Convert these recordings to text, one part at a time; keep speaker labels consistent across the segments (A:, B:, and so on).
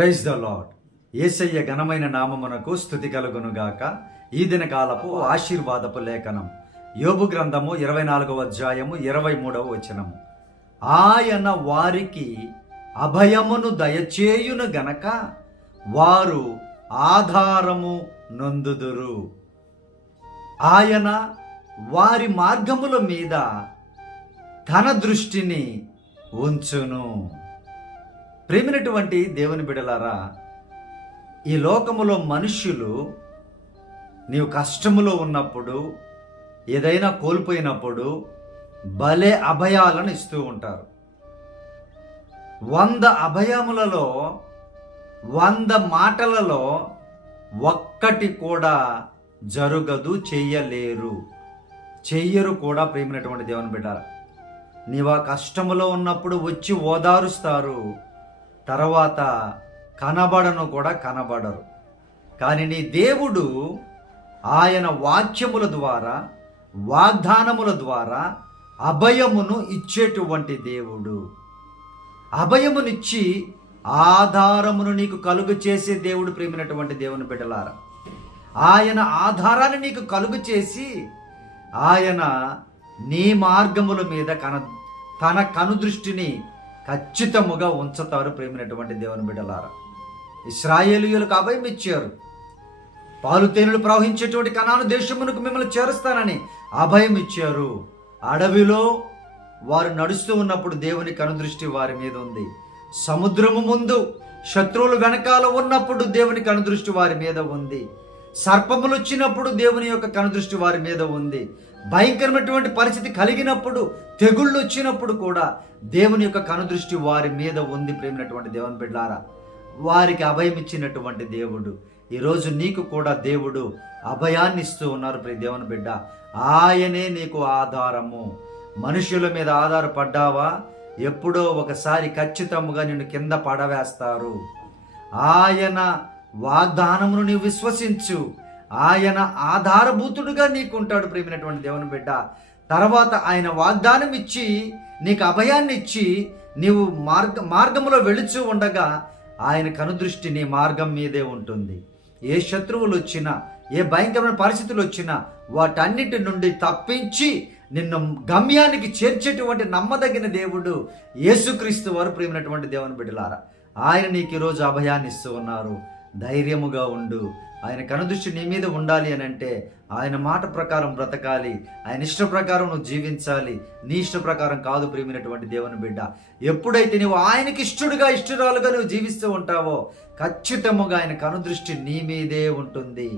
A: Praise the lord ఏసయ్య ఘనమైన నామమునకు స్థుతి కలుగునుగాక. ఈ దినకాలపు ఆశీర్వాదపు లేఖనం. యోబు గ్రంథము ఇరవై నాలుగవ అధ్యాయము ఇరవై మూడవ వచనము. ఆయన వారికి అభయమును దయచేయును గనక వారు ఆధారము నొందుదురు. ఆయన వారి మార్గముల మీద తన దృష్టిని ఉంచును. ప్రేమినటువంటి దేవుని బిడలారా ఈ లోకములో మనుష్యులు నీవు కష్టములో ఉన్నప్పుడు ఏదైనా కోల్పోయినప్పుడు భలే అభయాలను ఇస్తూ ఉంటారు. వంద అభయములలో వంద మాటలలో ఒక్కటి కూడా జరగదు చెయ్యలేరు చెయ్యరు కూడా ప్రేమినటువంటి దేవుని బిడ్డారా. నీవు ఆ కష్టములో ఉన్నప్పుడు వచ్చి ఓదారుస్తారు. తర్వాత కనబడను కూడా కనబడరు. కానీ నీ దేవుడు ఆయన వాక్యముల ద్వారా వాగ్దానముల ద్వారా అభయమును ఇచ్చేటువంటి దేవుడు. అభయమునిచ్చి ఆధారమును నీకు కలుగు చేసే దేవుడు ప్రేమినటువంటి దేవుని బిడ్డలారా. ఆయన ఆధారాన్ని నీకు కలుగు చేసి ఆయన నీ మార్గముల మీద కన తన కనుదృష్టిని ఖచ్చితముగా ఉంచుతారు ప్రేమినటువంటి దేవుని బిడ్డలారా. ఇస్రాయేలీయులకు అభయం ఇచ్చారు పాలు తేనెలు ప్రవహించేటువంటి కణాను దేశమునకు మిమ్మల్ని చేరుస్తానని అభయం ఇచ్చారు. అడవిలో వారు నడుస్తూ ఉన్నప్పుడు దేవుని కనుదృష్టి వారి మీద ఉంది. సముద్రము ముందు శత్రువులు వెనకాల ఉన్నప్పుడు దేవుని కనుదృష్టి వారి మీద ఉంది. సర్పములు వచ్చినప్పుడు దేవుని యొక్క కనుదృష్టి వారి మీద ఉంది. భయంకరమైనటువంటి పరిస్థితి కలిగినప్పుడు తెగుళ్ళు వచ్చినప్పుడు కూడా దేవుని యొక్క కనుదృష్టి వారి మీద ఉంది ప్రేమినటువంటి దేవుని బిడ్డారా. వారికి అభయం ఇచ్చినటువంటి దేవుడు. ఈరోజు నీకు కూడా దేవుడు అభయాన్ని ఇస్తూ ఉన్నారు ప్రియ దేవుని బిడ్డ. ఆయనే నీకు ఆధారము. మనుషుల మీద ఆధారపడ్డావా? ఎప్పుడో ఒకసారి ఖచ్చితంగా నిన్ను కింద పడవేస్తారు. ఆయన వాగ్దానమును నీవు విశ్వసించు. ఆయన ఆధారభూతుడుగా నీకు ఉంటాడు ప్రేమినటువంటి దేవుని బిడ్డ. తర్వాత ఆయన వాగ్దానం ఇచ్చి నీకు అభయాన్ని ఇచ్చి నీవు మార్గ మార్గంలో వెళుచు ఉండగా ఆయన కనుదృష్టి నీ మార్గం మీదే ఉంటుంది. ఏ శత్రువులు వచ్చినా ఏ భయంకరమైన పరిస్థితులు వచ్చినా వాటన్నిటి నుండి తప్పించి నిన్ను గమ్యానికి చేర్చేటువంటి నమ్మదగిన దేవుడు యేసుక్రీస్తు వారు ప్రేమినటువంటి దేవుని బిడ్డలారా. ఆయన నీకు ఈరోజు అభయాన్ని ఇస్తూ ఉన్నారు. ధైర్యముగా ఉండు. ఆయన కనుదృష్టి నీ మీద ఉండాలి అని అంటే ఆయన మాట ప్రకారం బ్రతకాలి. ఆయన ఇష్ట ప్రకారం నువ్వు జీవించాలి. నీ ఇష్ట ప్రకారం కాదు ప్రేమినటువంటి దేవుని బిడ్డ. ఎప్పుడైతే నువ్వు ఆయనకి ఇష్టడుగా ఇష్టరాలుగా నువ్వు జీవిస్తూ ఉంటావో ఖచ్చితముగా ఆయన కనుదృష్టి నీ మీదే ఉంటుంది.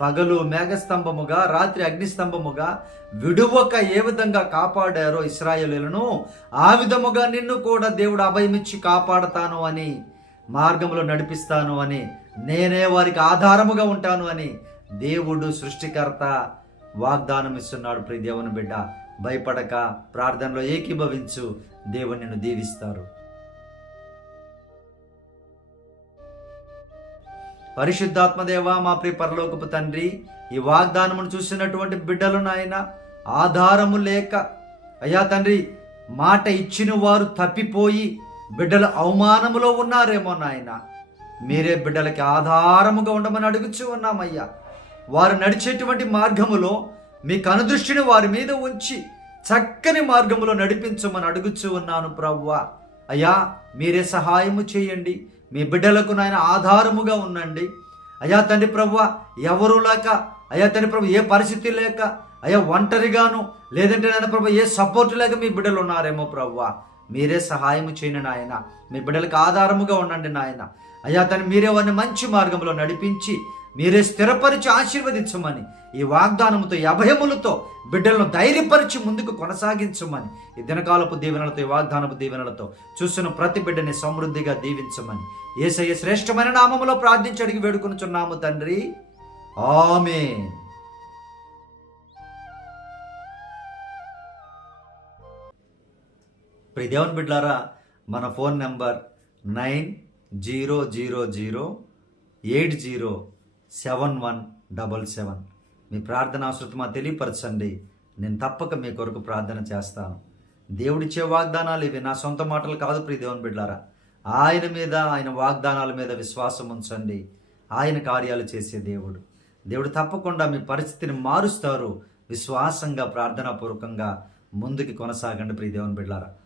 A: పగలు మేఘస్తంభముగా రాత్రి అగ్నిస్తంభముగా విడువక ఏ విధంగా కాపాడారో ఇస్రాయేలులను ఆ విధముగా నిన్ను కూడా దేవుడు అభయమిచ్చి కాపాడతాను అని మార్గంలో నడిపిస్తాను అని నేనే వారికి ఆధారముగా ఉంటాను అని దేవుడు సృష్టికర్త వాగ్దానం ఇస్తున్నాడు. ప్రియ దేవుని బిడ్డ భయపడక ప్రార్థనలో ఏకీభవించు. దేవుని నిన్ను దీవిస్తారు పరిశుద్ధాత్మదేవ మా ప్రియ పరలోకపు తండ్రి ఈ వాగ్దానమును చూసినటువంటి బిడ్డలు నాయన ఆధారము లేక అయ్యా తండ్రి మాట ఇచ్చిన వారు తప్పిపోయి బిడ్డల అవమానములో ఉన్నారేమో నాయన. మీరే బిడ్డలకి ఆధారముగా ఉండమని అడుగుచూ ఉన్నామయ్యా. వారు నడిచేటువంటి మార్గములో మీ కనుదృష్టిని వారి మీద ఉంచి చక్కని మార్గములో నడిపించమని అడుగుచూ ఉన్నాను ప్రవ్వా. అయ్యా మీరే సహాయము చేయండి. మీ బిడ్డలకు నాయన ఆధారముగా ఉండండి. అయ్యా తండ్రి ప్రవ్వ ఎవరు లేక అయ్యా తండ్రి ప్రభు ఏ పరిస్థితి లేక అయ్యా ఒంటరిగాను లేదంటే నాయన ప్రభు ఏ సపోర్ట్ లేక మీ బిడ్డలు ఉన్నారేమో ప్రభు మీరే సహాయము చేయను నాయన. మీ బిడ్డలకు ఆధారముగా ఉండండి నాయన. అయ్యా తను మీరే వారిని మంచి మార్గంలో నడిపించి మీరే స్థిరపరిచి ఆశీర్వదించమని ఈ వాగ్దానముతో అభయములతో బిడ్డలను ధైర్యపరిచి ముందుకు కొనసాగించమని ఈ దినకాలపు దీవెనలతో ఈ వాగ్దానపు దీవెనలతో చూస్తున్న ప్రతి బిడ్డని సమృద్ధిగా దీవించమని ఏసయ్య శ్రేష్టమైన నామములో ప్రార్థించి అడిగి వేడుకొనుచున్నాము తండ్రి. ఆమె ప్రియ దేవుని బిడ్డారా మన phone number nine zero zero zero eight zero seven one double seven. మీ ప్రార్థన అవసరమా తెలియపరచండి. నేను తప్పక మీ కొరకు ప్రార్థన చేస్తాను. దేవుడిచ్చే వాగ్దానాలు ఇవి నా సొంత మాటలు కాదు ప్రియ దేవుని బిడ్డారా ఆయన మీద ఆయన వాగ్దానాల మీద విశ్వాసం ఉంచండి. ఆయన కార్యాలు చేసే దేవుడు. దేవుడు తప్పకుండా మీ పరిస్థితిని మారుస్తారు. విశ్వాసంగా ప్రార్థనాపూర్వకంగా ముందుకు కొనసాగండి ప్రియదేవన్ దేవుని